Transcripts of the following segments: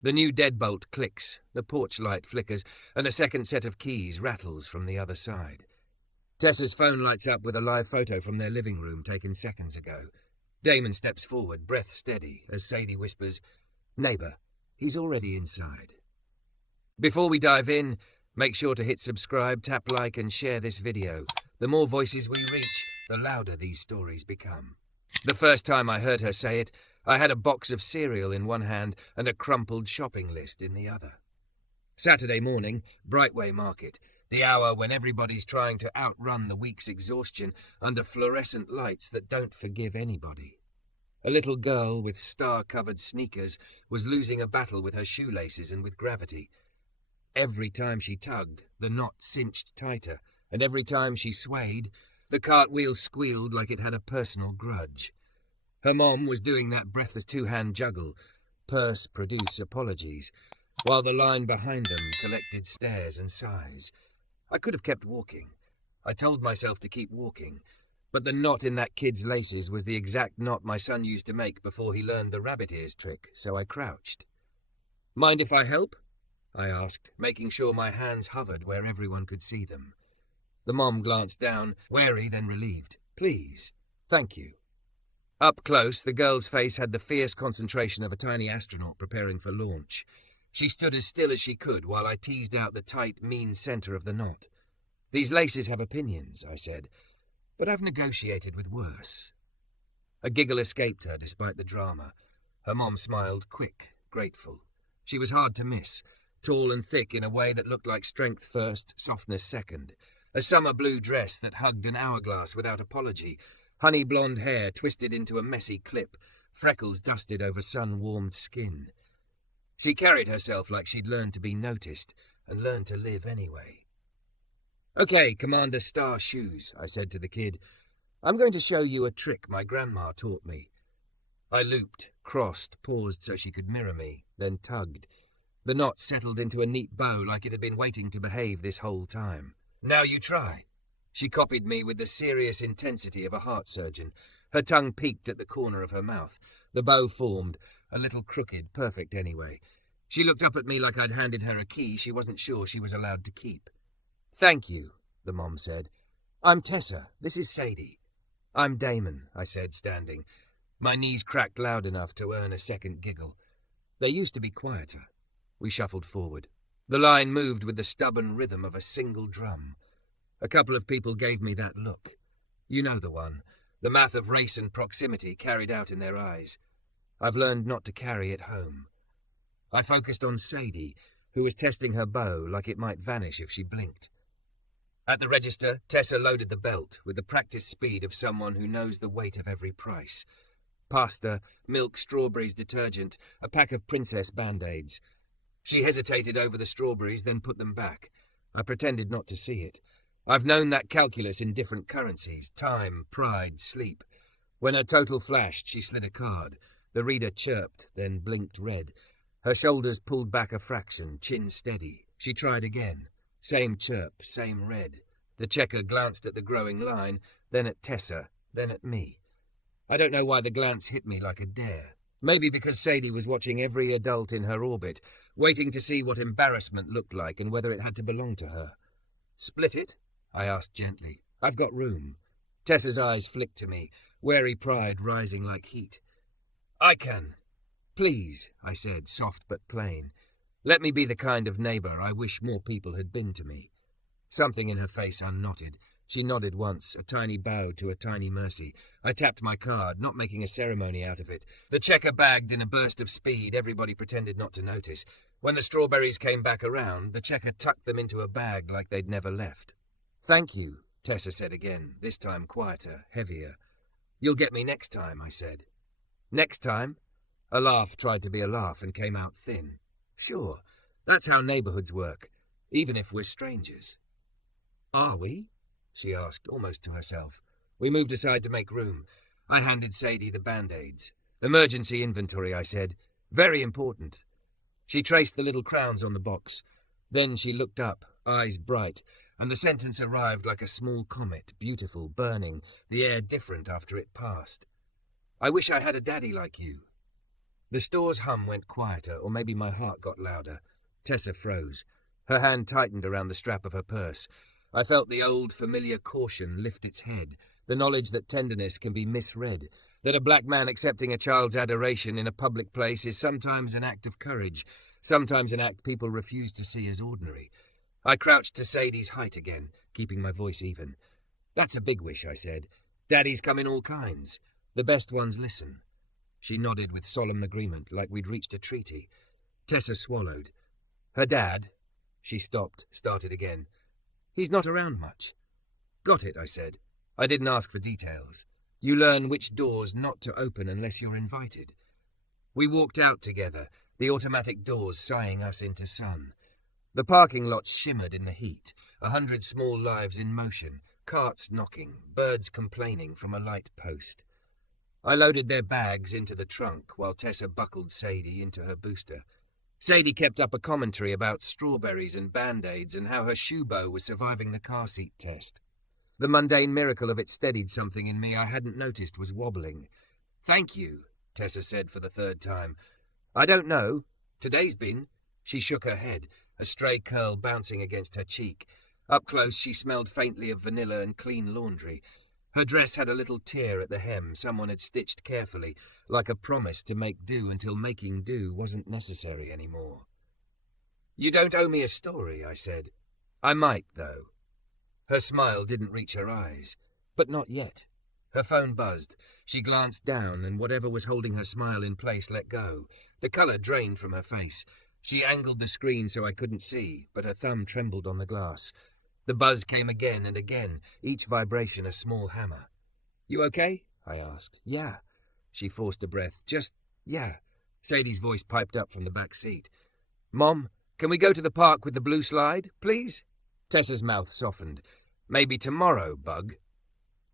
The new deadbolt clicks, the porch light flickers, and a second set of keys rattles from the other side. Tessa's phone lights up with a live photo from their living room taken seconds ago. Damon steps forward, breath steady, as Sadie whispers, "Neighbour, he's already inside." Before we dive in, make sure to hit subscribe, tap like, and share this video. The more voices we reach, the louder these stories become. The first time I heard her say it, I had a box of cereal in one hand and a crumpled shopping list in the other. Saturday morning, Brightway Market, the hour when everybody's trying to outrun the week's exhaustion under fluorescent lights that don't forgive anybody. A little girl with star-covered sneakers was losing a battle with her shoelaces and with gravity. Every time she tugged, the knot cinched tighter, and every time she swayed, the cartwheel squealed like it had a personal grudge. Her mom was doing that breathless two-hand juggle, purse, produce, apologies, while the line behind them collected stares and sighs. I could have kept walking. I told myself to keep walking, but the knot in that kid's laces was the exact knot my son used to make before he learned the rabbit ears trick, so I crouched. "Mind if I help?" I asked, making sure my hands hovered where everyone could see them. The mom glanced down, wary then relieved. "Please. Thank you." Up close, the girl's face had the fierce concentration of a tiny astronaut preparing for launch. She stood as still as she could while I teased out the tight, mean center of the knot. "These laces have opinions," I said, "but I've negotiated with worse." A giggle escaped her despite the drama. Her mom smiled, quick, grateful. She was hard to miss, tall and thick in a way that looked like strength first, softness second. A summer blue dress that hugged an hourglass without apology, honey blonde hair twisted into a messy clip, freckles dusted over sun-warmed skin. She carried herself like she'd learned to be noticed and learned to live anyway. "Okay, Commander Star Shoes," I said to the kid. "I'm going to show you a trick my grandma taught me." I looped, crossed, paused so she could mirror me, then tugged. The knot settled into a neat bow like it had been waiting to behave this whole time. "Now you try." She copied me with the serious intensity of a heart surgeon. Her tongue peaked at the corner of her mouth. The bow formed, a little crooked, perfect anyway. She looked up at me like I'd handed her a key she wasn't sure she was allowed to keep. "Thank you," the mom said. "I'm Tessa. This is Sadie." "I'm Damon," I said, standing. My knees cracked loud enough to earn a second giggle. They used to be quieter. We shuffled forward. The line moved with the stubborn rhythm of a single drum. A couple of people gave me that look. You know the one. The math of race and proximity carried out in their eyes. I've learned not to carry it home. I focused on Sadie, who was testing her bow like it might vanish if she blinked. At the register, Tessa loaded the belt with the practiced speed of someone who knows the weight of every price. Pasta, milk, strawberries, detergent, a pack of princess Band-Aids. She hesitated over the strawberries, then put them back. I pretended not to see it. I've known that calculus in different currencies: time, pride, sleep. When her total flashed, she slid a card. The reader chirped, then blinked red. Her shoulders pulled back a fraction, chin steady. She tried again. Same chirp, same red. The checker glanced at the growing line, then at Tessa, then at me. I don't know why the glance hit me like a dare. Maybe because Sadie was watching every adult in her orbit, waiting to see what embarrassment looked like and whether it had to belong to her. "Split it?" I asked gently. "I've got room." Tessa's eyes flicked to me, wary pride rising like heat. "I can." "Please," I said, soft but plain. "Let me be the kind of neighbour I wish more people had been to me." Something in her face unknotted. She nodded once, a tiny bow to a tiny mercy. I tapped my card, not making a ceremony out of it. The checker bagged in a burst of speed. Everybody pretended not to notice. When the strawberries came back around, the checker tucked them into a bag like they'd never left. "Thank you," Tessa said again, this time quieter, heavier. "You'll get me next time," I said. "Next time?" A laugh tried to be a laugh and came out thin. "Sure, that's how neighbourhoods work, even if we're strangers." "Are we?" she asked, almost to herself. We moved aside to make room. I handed Sadie the Band-Aids. "Emergency inventory," I said. "Very important." She traced the little crowns on the box. Then she looked up, eyes bright, and the sentence arrived like a small comet, beautiful, burning, the air different after it passed. "I wish I had a daddy like you." The store's hum went quieter, or maybe my heart got louder. Tessa froze. Her hand tightened around the strap of her purse. I felt the old, familiar caution lift its head, the knowledge that tenderness can be misread, that a black man accepting a child's adoration in a public place is sometimes an act of courage, sometimes an act people refuse to see as ordinary. I crouched to Sadie's height again, keeping my voice even. "That's a big wish," I said. "Daddies come in all kinds. The best ones listen." She nodded with solemn agreement, like we'd reached a treaty. Tessa swallowed. "Her dad—" She stopped, started again. "He's not around much." "Got it," I said. I didn't ask for details. You learn which doors not to open unless you're invited. We walked out together, the automatic doors sighing us into sun. The parking lot shimmered in the heat, 100 small lives in motion, carts knocking, birds complaining from a light post. I loaded their bags into the trunk while Tessa buckled Sadie into her booster. Sadie kept up a commentary about strawberries and Band-Aids and how her shoe bow was surviving the car seat test. The mundane miracle of it steadied something in me I hadn't noticed was wobbling. "Thank you," Tessa said for the third time. "I don't know. Today's been—" She shook her head, a stray curl bouncing against her cheek. Up close she smelled faintly of vanilla and clean laundry. Her dress had a little tear at the hem someone had stitched carefully, like a promise to make do until making do wasn't necessary anymore. "You don't owe me a story," I said. "I might, though." Her smile didn't reach her eyes. But not yet. Her phone buzzed. She glanced down, and whatever was holding her smile in place let go. The colour drained from her face. She angled the screen so I couldn't see, but her thumb trembled on the glass. The buzz came again and again, each vibration a small hammer. "You okay?" I asked. "Yeah." She forced a breath. "Just, yeah." Sadie's voice piped up from the back seat. "Mom, can we go to the park with the blue slide, please?" Tessa's mouth softened. "Maybe tomorrow, Bug."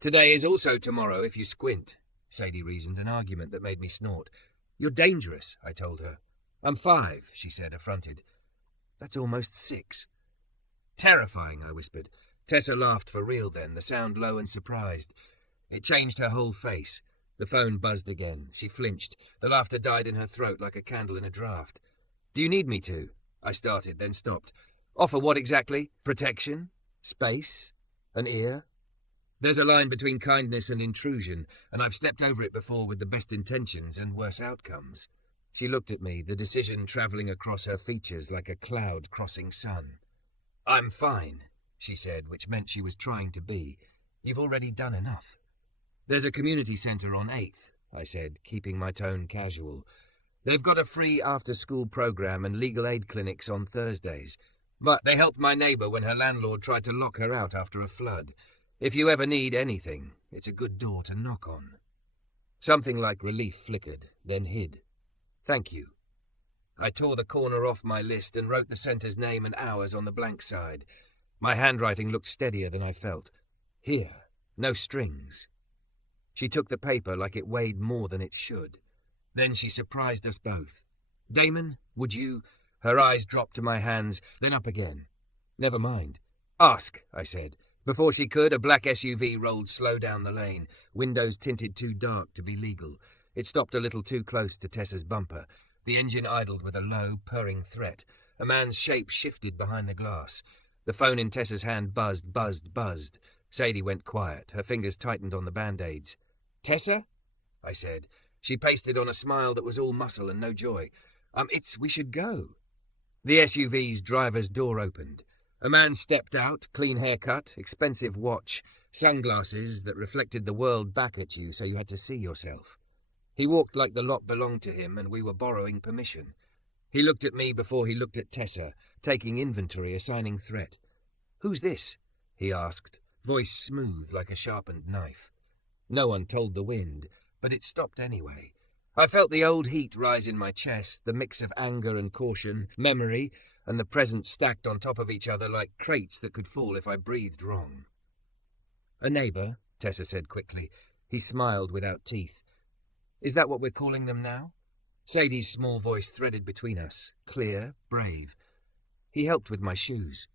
"Today is also tomorrow if you squint," Sadie reasoned, an argument that made me snort. "You're dangerous," I told her. "I'm 5, she said, affronted. "That's almost 6. "Terrifying," I whispered. Tessa laughed for real then, the sound low and surprised. It changed her whole face. The phone buzzed again. She flinched. The laughter died in her throat like a candle in a draught. "Do you need me to?" I started, then stopped. "Offer what exactly? Protection? Space? An ear?" There's a line between kindness and intrusion, and I've stepped over it before with the best intentions and worse outcomes. She looked at me, the decision travelling across her features like a cloud crossing sun. "I'm fine," she said, which meant she was trying to be. "You've already done enough." "There's a community centre on 8th, I said, keeping my tone casual. "They've got a free after-school programme and legal aid clinics on Thursdays. But they helped my neighbour when her landlord tried to lock her out after a flood. If you ever need anything, it's a good door to knock on." Something like relief flickered, then hid. "Thank you." I tore the corner off my list and wrote the centre's name and hours on the blank side. My handwriting looked steadier than I felt. Here, no strings. She took the paper like it weighed more than it should. Then she surprised us both. "Damon, would you—" Her eyes dropped to my hands, then up again. "Never mind." "Ask," I said. Before she could, a black SUV rolled slow down the lane, windows tinted too dark to be legal. It stopped a little too close to Tessa's bumper. The engine idled with a low, purring threat. A man's shape shifted behind the glass. The phone in Tessa's hand buzzed. Sadie went quiet. Her fingers tightened on the Band-Aids. "Tessa?" I said. She pasted on a smile that was all muscle and no joy. We should go." The SUV's driver's door opened. A man stepped out, clean haircut, expensive watch, sunglasses that reflected the world back at you so you had to see yourself. He walked like the lot belonged to him and we were borrowing permission. He looked at me before he looked at Tessa, taking inventory, assigning threat. "Who's this?" he asked, voice smooth like a sharpened knife. No one told the wind, but it stopped anyway. I felt the old heat rise in my chest, the mix of anger and caution, memory, and the present stacked on top of each other like crates that could fall if I breathed wrong. "A neighbour," Tessa said quickly. He smiled without teeth. "Is that what we're calling them now?" Sadie's small voice threaded between us, clear, brave. "He helped with my shoes."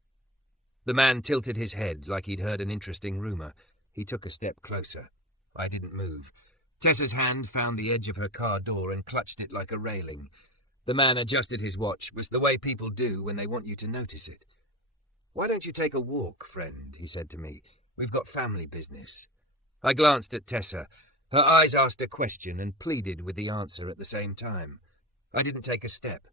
The man tilted his head like he'd heard an interesting rumour. He took a step closer. I didn't move. Tessa's hand found the edge of her car door and clutched it like a railing. The man adjusted his watch, was the way people do when they want you to notice it. "Why don't you take a walk, friend?" he said to me. "We've got family business." I glanced at Tessa. Her eyes asked a question and pleaded with the answer at the same time. I didn't take a step.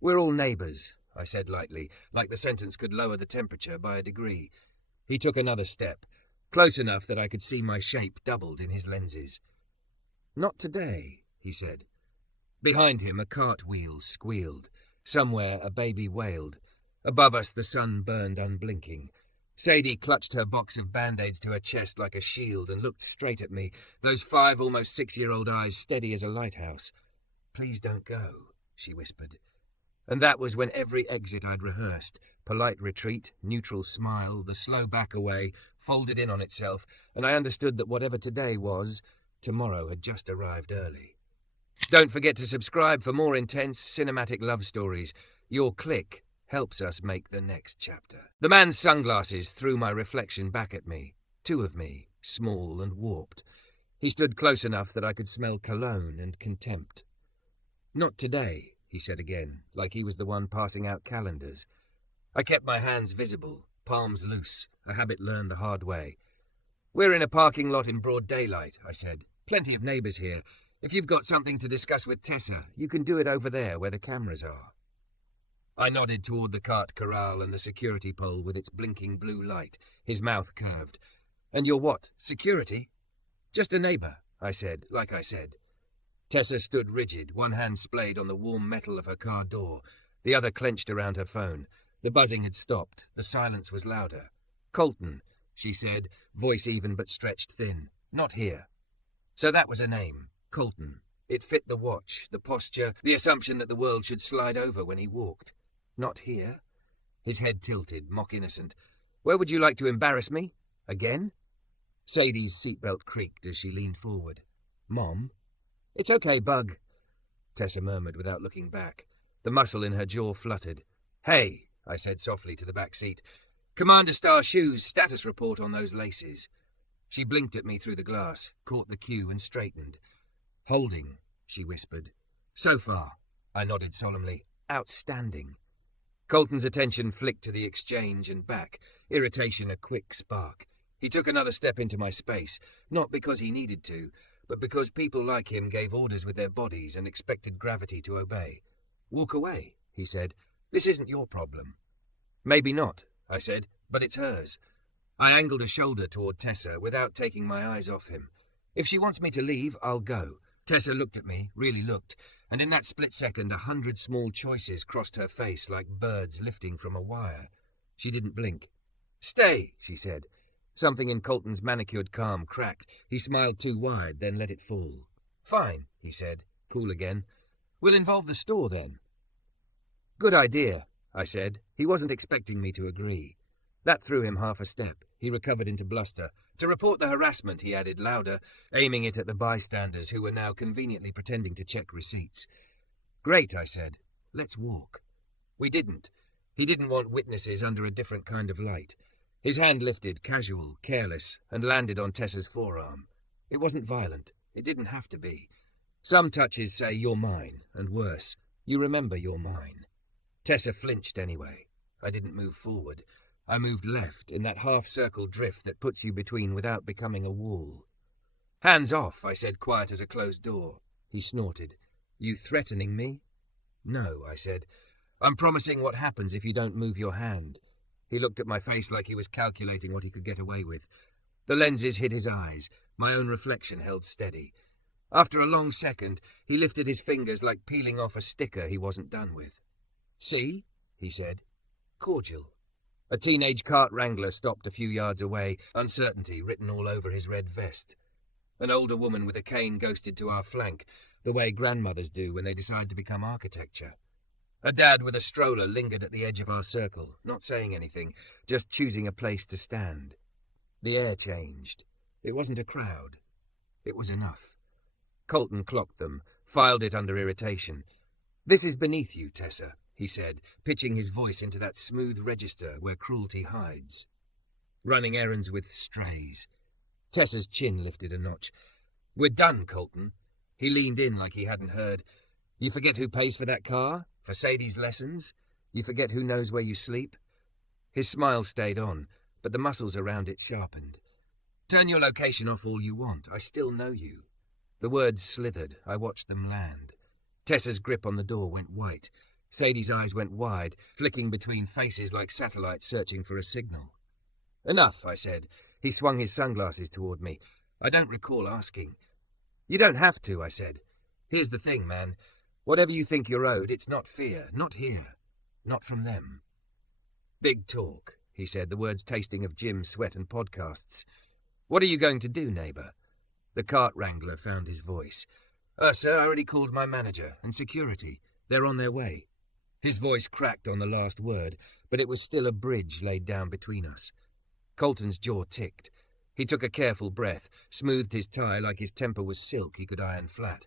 "We're all neighbours," I said lightly, like the sentence could lower the temperature by a degree. He took another step, close enough that I could see my shape doubled in his lenses. "Not today," he said. Behind him a cart wheel squealed. Somewhere a baby wailed. Above us the sun burned unblinking. Sadie clutched her box of Band-Aids to her chest like a shield and looked straight at me, those 5, almost 6-year-old eyes steady as a lighthouse. "Please don't go," she whispered. And that was when every exit I'd rehearsed, polite retreat, neutral smile, the slow back away, folded in on itself, and I understood that whatever today was, tomorrow had just arrived early. Don't forget to subscribe for more intense cinematic love stories. Your click helps us make the next chapter. The man's sunglasses threw my reflection back at me. 2 of me, small and warped. He stood close enough that I could smell cologne and contempt. "Not today," he said again, like he was the one passing out calendars. I kept my hands visible, palms loose, a habit learned the hard way. "We're in a parking lot in broad daylight," I said. "Plenty of neighbours here. If you've got something to discuss with Tessa, you can do it over there where the cameras are." I nodded toward the cart corral and the security pole with its blinking blue light, his mouth curved. "And you're what, security?" "Just a neighbour," I said, like I said. Tessa stood rigid, one hand splayed on the warm metal of her car door, the other clenched around her phone. The buzzing had stopped. The silence was louder. "Colton," she said, voice even but stretched thin. "Not here." So that was a name, Colton. It fit the watch, the posture, the assumption that the world should slide over when he walked. "Not here?" His head tilted, mock innocent. "Where would you like to embarrass me? Again?" Sadie's seatbelt creaked as she leaned forward. "Mom?" "It's okay, Bug," Tessa murmured without looking back. The muscle in her jaw fluttered. "Hey," I said softly to the back seat. "Commander Star Shoes, status report on those laces." She blinked at me through the glass, caught the cue and straightened. "Holding," she whispered. "So far," I nodded solemnly. "Outstanding." Colton's attention flicked to the exchange and back, irritation a quick spark. He took another step into my space, not because he needed to, but because people like him gave orders with their bodies and expected gravity to obey. "Walk away," he said. "This isn't your problem." "Maybe not," I said, "but it's hers." I angled a shoulder toward Tessa without taking my eyes off him. "If she wants me to leave, I'll go." Tessa looked at me, really looked, and in that split second 100 small choices crossed her face like birds lifting from a wire. She didn't blink. "Stay," she said. Something in Colton's manicured calm cracked. He smiled too wide, then let it fall. "Fine," he said, cool again. "We'll involve the store then." "Good idea," I said. He wasn't expecting me to agree. That threw him half a step. He recovered into bluster. "To report the harassment," he added louder, aiming it at the bystanders who were now conveniently pretending to check receipts. "Great," I said. "Let's walk." We didn't. He didn't want witnesses under a different kind of light. His hand lifted, casual, careless, and landed on Tessa's forearm. It wasn't violent. It didn't have to be. Some touches say, "You're mine," and worse, "You remember you're mine." Tessa flinched anyway. I didn't move forward. I moved left, in that half-circle drift that puts you between without becoming a wall. "Hands off," I said, quiet as a closed door. He snorted. "You threatening me?" "No," I said. "I'm promising what happens if you don't move your hand." He looked at my face like he was calculating what he could get away with. The lenses hid his eyes. My own reflection held steady. After a long second, he lifted his fingers like peeling off a sticker he wasn't done with. "See?" he said. "Cordial." A teenage cart wrangler stopped a few yards away, uncertainty written all over his red vest. An older woman with a cane ghosted to our flank, the way grandmothers do when they decide to become architecture. A dad with a stroller lingered at the edge of our circle, not saying anything, just choosing a place to stand. The air changed. It wasn't a crowd. It was enough. Colton clocked them, filed it under irritation. "This is beneath you, Tessa," he said, pitching his voice into that smooth register where cruelty hides. "Running errands with strays." Tessa's chin lifted a notch. "We're done, Colton." He leaned in like he hadn't heard. "You forget who pays for that car? For Sadie's lessons? You forget who knows where you sleep?" His smile stayed on, but the muscles around it sharpened. "Turn your location off all you want. I still know you." The words slithered. I watched them land. Tessa's grip on the door went white. Sadie's eyes went wide, flicking between faces like satellites searching for a signal. "Enough," I said. He swung his sunglasses toward me. "I don't recall asking." "You don't have to," I said. "Here's the thing, man. Whatever you think you're owed, it's not fear. Not here. Not from them." "Big talk," he said, the words tasting of gym, sweat, and podcasts. "What are you going to do, neighbour?" The cart wrangler found his voice. Sir, I already called my manager and security. They're on their way." His voice cracked on the last word, but it was still a bridge laid down between us. Colton's jaw ticked. He took a careful breath, smoothed his tie like his temper was silk he could iron flat.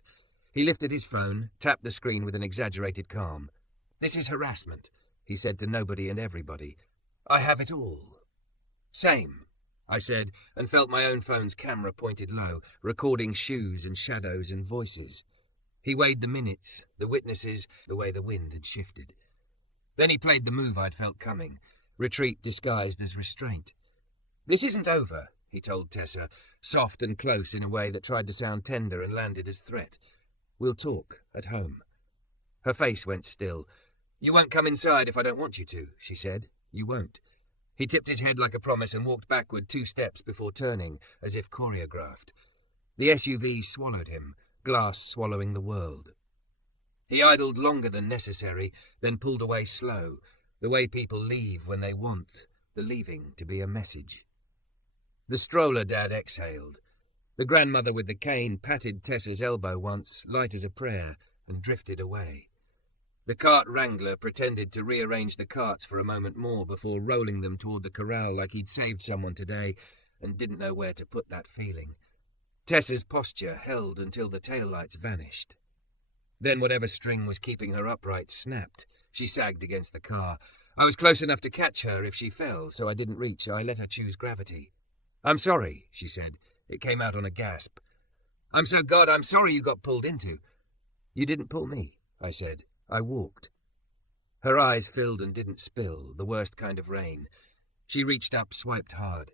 He lifted his phone, tapped the screen with an exaggerated calm. "This is harassment," he said to nobody and everybody. "I have it all." "Same," I said, and felt my own phone's camera pointed low, recording shoes and shadows and voices. He weighed the minutes, the witnesses, the way the wind had shifted. Then he played the move I'd felt coming, retreat disguised as restraint. "This isn't over," he told Tessa, soft and close in a way that tried to sound tender and landed as threat. "We'll talk at home." Her face went still. "You won't come inside if I don't want you to," she said. "You won't." He tipped his head like a promise and walked backward 2 steps before turning, as if choreographed. The SUV swallowed him, glass swallowing the world. He idled longer than necessary, then pulled away slow, the way people leave when they want the leaving to be a message. The stroller dad exhaled. The grandmother with the cane patted Tessa's elbow once, light as a prayer, and drifted away. The cart wrangler pretended to rearrange the carts for a moment more before rolling them toward the corral like he'd saved someone today and didn't know where to put that feeling. Tessa's posture held until the taillights vanished. Then whatever string was keeping her upright snapped. She sagged against the car. I was close enough to catch her if she fell, so I didn't reach. I let her choose gravity. "I'm sorry," she said. It came out on a gasp. I'm sorry you got pulled into." "You didn't pull me," I said. "I walked." Her eyes filled and didn't spill, the worst kind of rain. She reached up, swiped hard.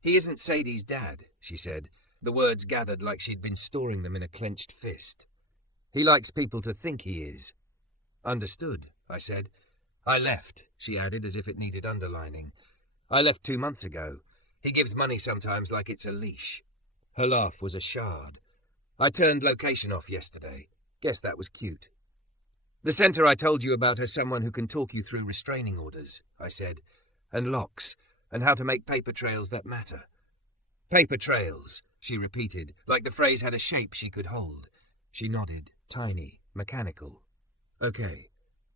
"He isn't Sadie's dad," she said. The words gathered like she'd been storing them in a clenched fist. "He likes people to think he is." "Understood," I said. "I left," she added, as if it needed underlining. "I left 2 months ago. He gives money sometimes like it's a leash." Her laugh was a shard. "I turned location off yesterday. Guess that was cute." "The centre I told you about has someone who can talk you through restraining orders," I said, "and locks, and how to make paper trails that matter." "Paper trails," she repeated, like the phrase had a shape she could hold. She nodded, tiny, mechanical. "Okay."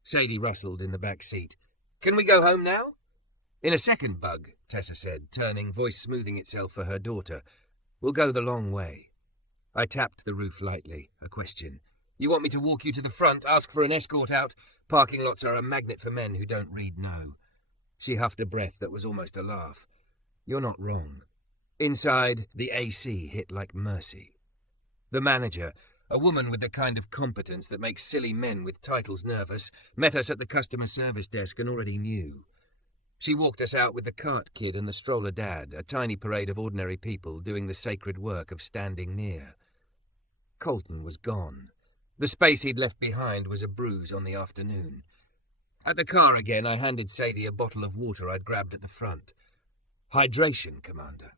Sadie rustled in the back seat. "Can we go home now?" "In a second, Bug," Tessa said, turning, voice smoothing itself for her daughter. "We'll go the long way." I tapped the roof lightly, a question. "You want me to walk you to the front, ask for an escort out? Parking lots are a magnet for men who don't read no." She huffed a breath that was almost a laugh. "You're not wrong." Inside, the AC hit like mercy. The manager, a woman with the kind of competence that makes silly men with titles nervous, met us at the customer service desk and already knew. She walked us out with the cart kid and the stroller dad, a tiny parade of ordinary people doing the sacred work of standing near. Colton was gone. The space he'd left behind was a bruise on the afternoon. At the car again, I handed Sadie a bottle of water I'd grabbed at the front. "Hydration, Commander."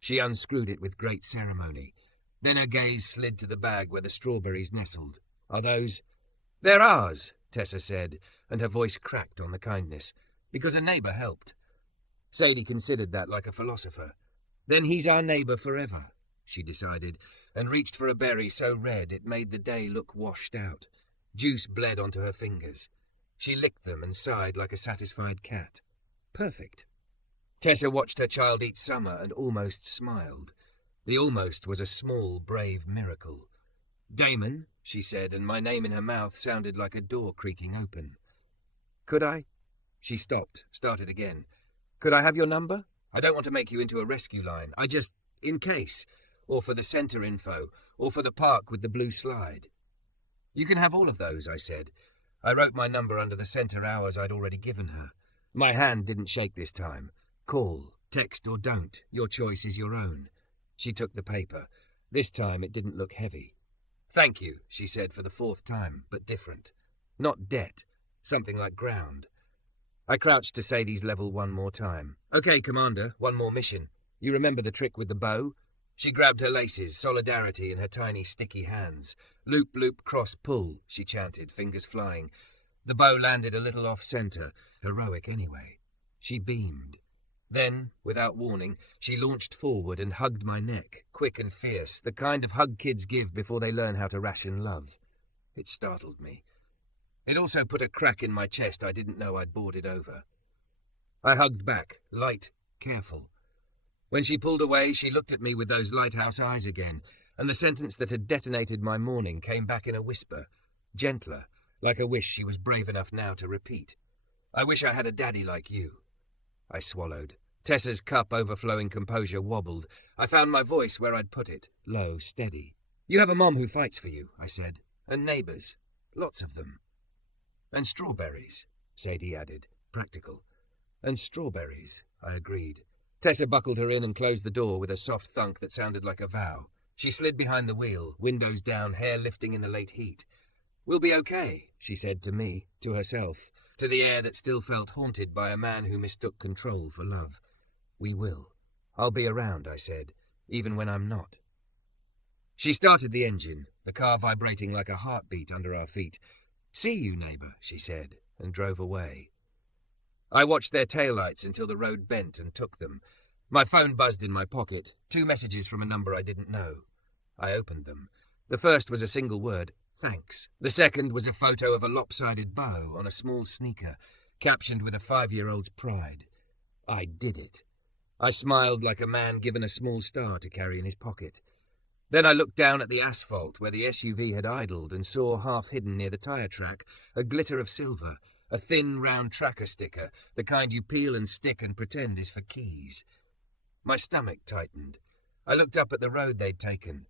She unscrewed it with great ceremony. Then her gaze slid to the bag where the strawberries nestled. "Are those—" "They're ours," Tessa said, and her voice cracked on the kindness. "Because a neighbour helped." Sadie considered that like a philosopher. "Then he's our neighbour forever," she decided, and reached for a berry so red it made the day look washed out. Juice bled onto her fingers. She licked them and sighed like a satisfied cat. Perfect. Tessa watched her child eat summer and almost smiled. The almost was a small, brave miracle. "Damon," she said, and my name in her mouth sounded like a door creaking open. "Could I?" She stopped, started again. "Could I have your number? I don't want to make you into a rescue line. I just, in case. or for the centre info, or for the park with the blue slide. You can have all of those, I said. I wrote my number under the centre hours I'd already given her. My hand didn't shake this time. Call, text or don't, your choice is your own. She took the paper. This time it didn't look heavy. Thank you, she said for the fourth time, but different. Not debt, something like ground. I crouched to Sadie's level one more time. Okay, Commander, one more mission. You remember the trick with the bow? She grabbed her laces, solidarity in her tiny sticky hands. Loop, loop, cross, pull, she chanted, fingers flying. The bow landed a little off-centre, heroic anyway. She beamed. Then, without warning, she launched forward and hugged my neck, quick and fierce, the kind of hug kids give before they learn how to ration love. It startled me. It also put a crack in my chest I didn't know I'd boarded over. I hugged back, light, careful. When she pulled away, she looked at me with those lighthouse eyes again, and the sentence that had detonated my morning came back in a whisper, gentler, like a wish she was brave enough now to repeat. I wish I had a daddy like you. I swallowed. Tessa's cup overflowing composure wobbled. I found my voice where I'd put it, low, steady. You have a mom who fights for you, I said, and neighbours, lots of them. And strawberries, Sadie added, practical. And strawberries, I agreed. Tessa buckled her in and closed the door with a soft thunk that sounded like a vow. She slid behind the wheel, windows down, hair lifting in the late heat. We'll be okay, she said to me, to herself, to the air that still felt haunted by a man who mistook control for love. We will. I'll be around, I said, even when I'm not. She started the engine, the car vibrating like a heartbeat under our feet. See you, neighbour, she said, and drove away. I watched their taillights until the road bent and took them. My phone buzzed in my pocket, 2 messages from a number I didn't know. I opened them. The first was a single word, thanks. The second was a photo of a lopsided bow on a small sneaker, captioned with a 5-year-old's pride. I did it. I smiled like a man given a small star to carry in his pocket. Then I looked down at the asphalt where the SUV had idled and saw, half hidden near the tyre track, a glitter of silver, a thin, round tracker sticker, the kind you peel and stick and pretend is for keys. My stomach tightened. I looked up at the road they'd taken.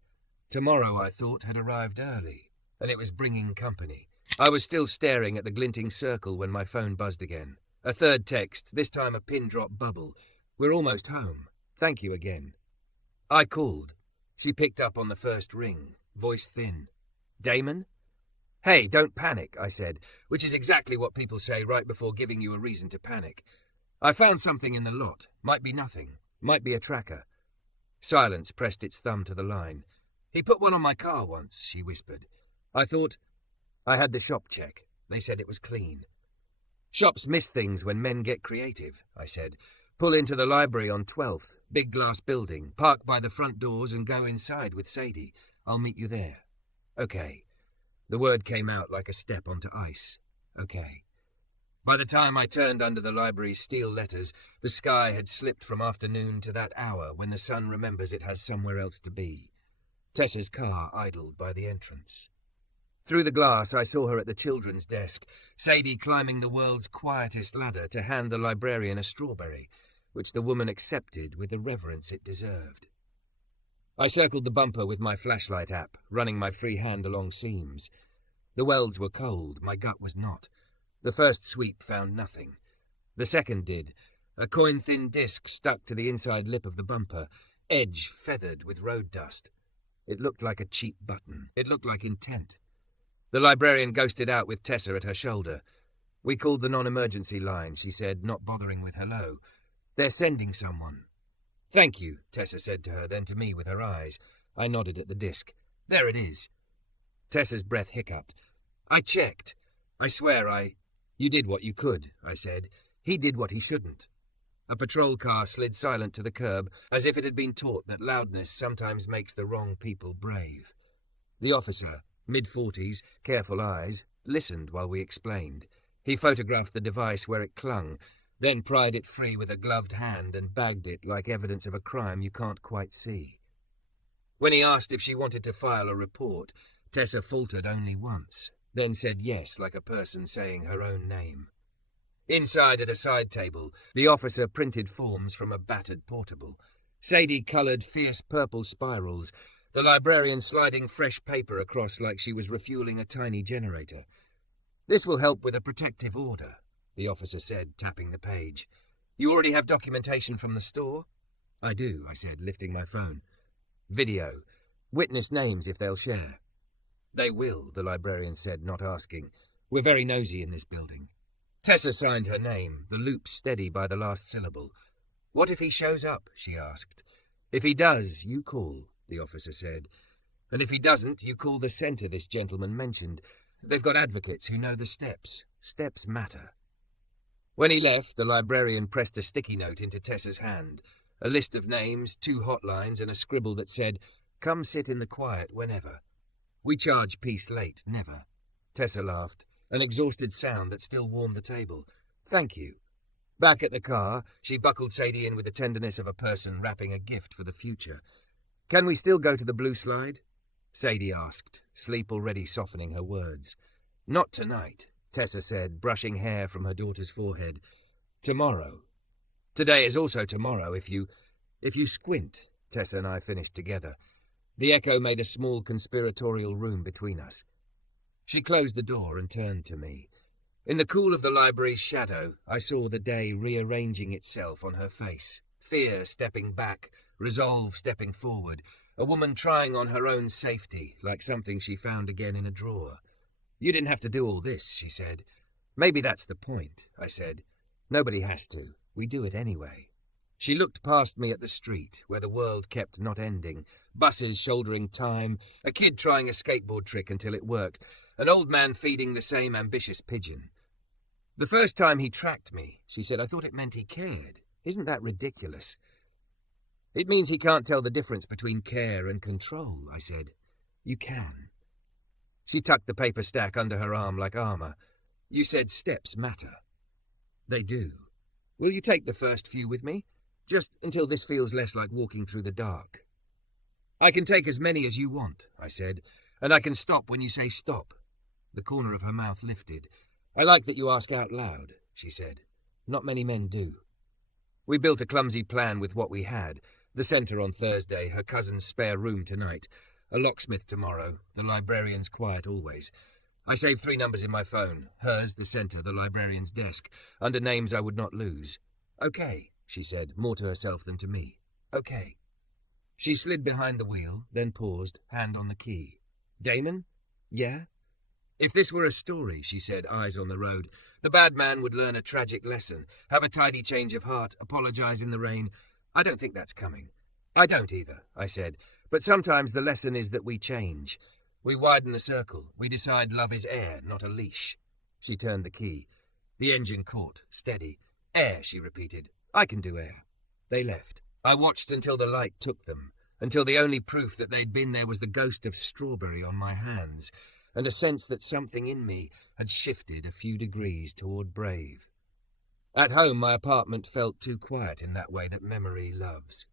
Tomorrow, I thought, had arrived early, and it was bringing company. I was still staring at the glinting circle when my phone buzzed again. A third text, this time a pin-drop bubble. We're almost home. Thank you again. I called. She picked up on the first ring, voice thin. Damon? Hey, don't panic, I said, which is exactly what people say right before giving you a reason to panic. I found something in the lot. Might be nothing. Might be a tracker. Silence pressed its thumb to the line. He put one on my car once, she whispered. I thought... I had the shop check. They said it was clean. Shops miss things when men get creative, I said. Pull into the library on 12th, big glass building, park by the front doors and go inside with Sadie. I'll meet you there. Okay. The word came out like a step onto ice. Okay. By the time I turned under the library's steel letters, the sky had slipped from afternoon to that hour when the sun remembers it has somewhere else to be. Tessa's car idled by the entrance. Through the glass, I saw her at the children's desk, Sadie climbing the world's quietest ladder to hand the librarian a strawberry, which the woman accepted with the reverence it deserved. I circled the bumper with my flashlight app, running my free hand along seams. The welds were cold, my gut was not. The first sweep found nothing. The second did. A coin-thin disc stuck to the inside lip of the bumper, edge feathered with road dust. It looked like a cheap button. It looked like intent. The librarian ghosted out with Tessa at her shoulder. We called the non-emergency line, she said, not bothering with hello. They're sending someone. Thank you, Tessa said to her, then to me with her eyes. I nodded at the disc. There it is. Tessa's breath hiccuped. I checked. I swear You did what you could, I said. He did what he shouldn't. A patrol car slid silent to the curb, as if it had been taught that loudness sometimes makes the wrong people brave. The officer, mid-40s, careful eyes, listened while we explained. He photographed the device where it clung, then pried it free with a gloved hand and bagged it like evidence of a crime you can't quite see. When he asked if she wanted to file a report, Tessa faltered only once, then said yes like a person saying her own name. Inside at a side table, the officer printed forms from a battered portable. Sadie coloured fierce purple spirals, the librarian sliding fresh paper across like she was refuelling a tiny generator. "This will help with a protective order," the officer said, tapping the page. "You already have documentation from the store?" "I do," I said, lifting my phone. "Video. Witness names if they'll share." "They will," the librarian said, not asking. "We're very nosy in this building." Tessa signed her name, the loop steady by the last syllable. "What if he shows up?" she asked. "If he does, you call," the officer said. "And if he doesn't, you call the centre this gentleman mentioned. They've got advocates who know the steps. Steps matter." When he left, the librarian pressed a sticky note into Tessa's hand, a list of names, 2 hotlines, and a scribble that said, "Come sit in the quiet whenever. We charge peace late, never." Tessa laughed, an exhausted sound that still warmed the table. "Thank you." Back at the car, she buckled Sadie in with the tenderness of a person wrapping a gift for the future. "Can we still go to the blue slide?" Sadie asked, sleep already softening her words. "Not tonight," Tessa said, brushing hair from her daughter's forehead. "Tomorrow. Today is also tomorrow if you squint," Tessa and I finished together. The echo made a small conspiratorial room between us. She closed the door and turned to me. In the cool of the library's shadow, I saw the day rearranging itself on her face. Fear stepping back, resolve stepping forward, a woman trying on her own safety, like something she found again in a drawer. "You didn't have to do all this," she said. "Maybe that's the point," I said. "Nobody has to. We do it anyway." She looked past me at the street, where the world kept not ending. Buses shouldering time, a kid trying a skateboard trick until it worked, an old man feeding the same ambitious pigeon. "The first time he tracked me," she said, "I thought it meant he cared. Isn't that ridiculous?" "It means he can't tell the difference between care and control," I said. "You can." She tucked the paper stack under her arm like armour. "You said steps matter." "They do. Will you take the first few with me? Just until this feels less like walking through the dark." "I can take as many as you want," I said, "and I can stop when you say stop." The corner of her mouth lifted. "I like that you ask out loud," she said. "Not many men do." We built a clumsy plan with what we had. The centre on Thursday, her cousin's spare room tonight, a locksmith tomorrow, the librarian's quiet always. I saved 3 numbers in my phone, hers, the centre, the librarian's desk, under names I would not lose. "Okay," she said, more to herself than to me. "Okay." She slid behind the wheel, then paused, hand on the key. "Damon? Yeah?" "If this were a story," she said, eyes on the road, "the bad man would learn a tragic lesson, have a tidy change of heart, apologize in the rain. I don't think that's coming." "I don't either," I said, "but sometimes the lesson is that we change. We widen the circle. We decide love is air, not a leash." She turned the key. The engine caught, steady. "Air," she repeated. "I can do air." They left. I watched until the light took them, until the only proof that they'd been there was the ghost of strawberry on my hands, and a sense that something in me had shifted a few degrees toward brave. At home, my apartment felt too quiet in that way that memory loves.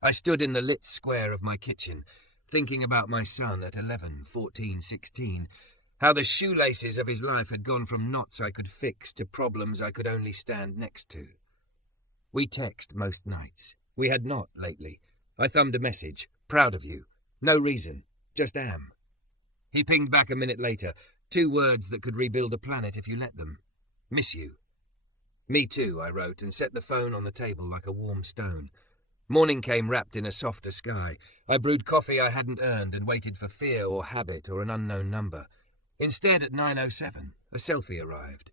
I stood in the lit square of my kitchen, thinking about my son at 11, 14, 16, how the shoelaces of his life had gone from knots I could fix to problems I could only stand next to. We text most nights. We had not lately. I thumbed a message. "Proud of you. No reason. Just am." He pinged back a minute later. 2 words that could rebuild a planet if you let them. "Miss you." "Me too," I wrote, and set the phone on the table like a warm stone. Morning came wrapped in a softer sky. I brewed coffee I hadn't earned and waited for fear or habit or an unknown number. Instead, at 9:07, a selfie arrived.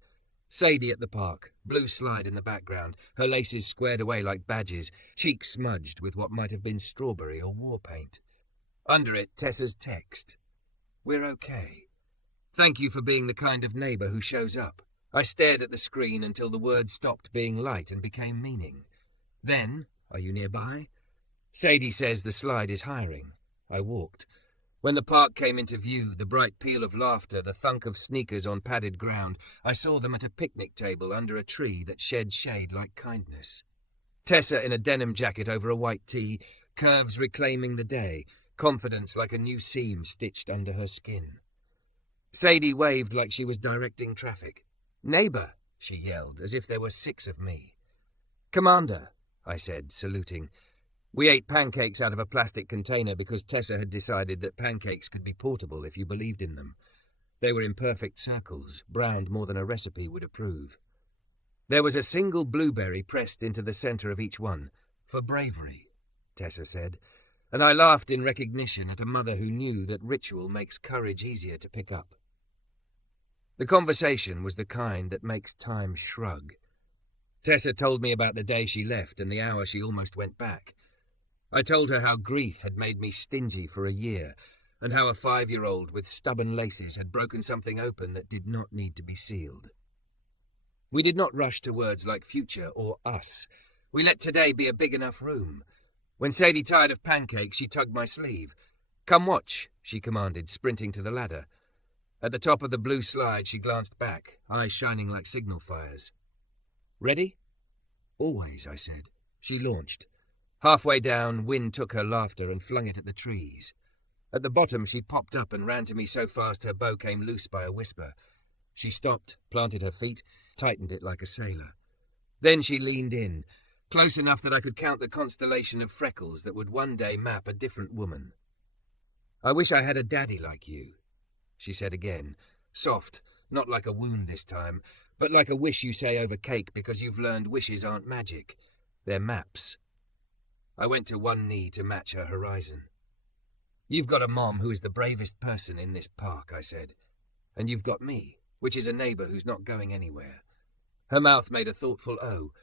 Sadie at the park, blue slide in the background, her laces squared away like badges, cheeks smudged with what might have been strawberry or war paint. Under it, Tessa's text. "We're okay. Thank you for being the kind of neighbour who shows up." I stared at the screen until the words stopped being light and became meaning. Then, "Are you nearby?" Sadie says the slide is hiring. I walked. When the park came into view, the bright peal of laughter, the thunk of sneakers on padded ground, I saw them at a picnic table under a tree that shed shade like kindness. Tessa in a denim jacket over a white tee, curves reclaiming the day, confidence like a new seam stitched under her skin. Sadie waved like she was directing traffic. "Neighbour," she yelled, as if there were 6 of me. "Commander," I said, saluting. We ate pancakes out of a plastic container because Tessa had decided that pancakes could be portable if you believed in them. They were in perfect circles, browned more than a recipe would approve. There was a single blueberry pressed into the centre of each one, for bravery, Tessa said, and I laughed in recognition at a mother who knew that ritual makes courage easier to pick up. The conversation was the kind that makes time shrug. Tessa told me about the day she left and the hour she almost went back. I told her how grief had made me stingy for a year, and how a 5-year-old with stubborn laces had broken something open that did not need to be sealed. We did not rush to words like future or us. We let today be a big enough room. When Sadie tired of pancakes, she tugged my sleeve. "Come watch," she commanded, sprinting to the ladder. At the top of the blue slide, she glanced back, eyes shining like signal fires. "Ready?" "Always," I said. She launched. Halfway down, wind took her laughter and flung it at the trees. At the bottom, she popped up and ran to me so fast her bow came loose by a whisper. She stopped, planted her feet, tightened it like a sailor. Then she leaned in, close enough that I could count the constellation of freckles that would one day map a different woman. "I wish I had a daddy like you," she said again, soft, not like a wound this time, but like a wish you say over cake because you've learned wishes aren't magic. They're maps. I went to one knee to match her horizon. "You've got a mom who is the bravest person in this park," I said. "And you've got me, which is a neighbour who's not going anywhere." Her mouth made a thoughtful O.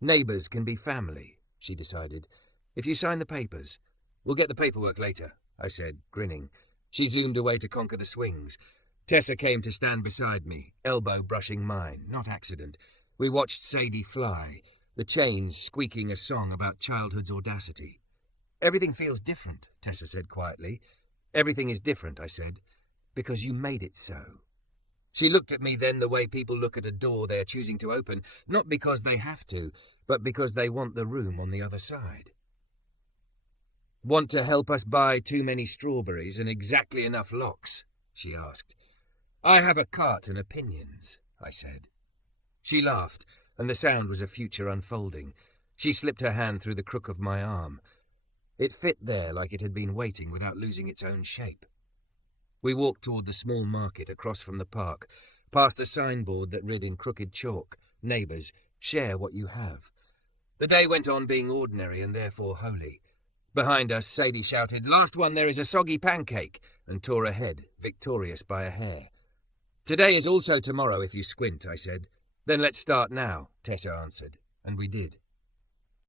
"Neighbours can be family," she decided. "If you sign the papers." "We'll get the paperwork later," I said, grinning. She zoomed away to conquer the swings. Tessa came to stand beside me, elbow brushing mine, not accident. We watched Sadie fly, the chains squeaking a song about childhood's audacity. "Everything feels different," Tessa said quietly. "Everything is different," I said, "because you made it so." She looked at me then the way people look at a door they are choosing to open, not because they have to, but because they want the room on the other side. "Want to help us buy too many strawberries and exactly enough locks?" she asked. "I have a cart and opinions," I said. She laughed, and the sound was a future unfolding. She slipped her hand through the crook of my arm. It fit there like it had been waiting without losing its own shape. We walked toward the small market across from the park, past a signboard that read in crooked chalk, "Neighbours, share what you have." The day went on being ordinary and therefore holy. Behind us, Sadie shouted, "Last one there is a soggy pancake," and tore ahead, victorious by a hair. "Today is also tomorrow if you squint," I said. "Then let's start now," Tessa answered, and we did.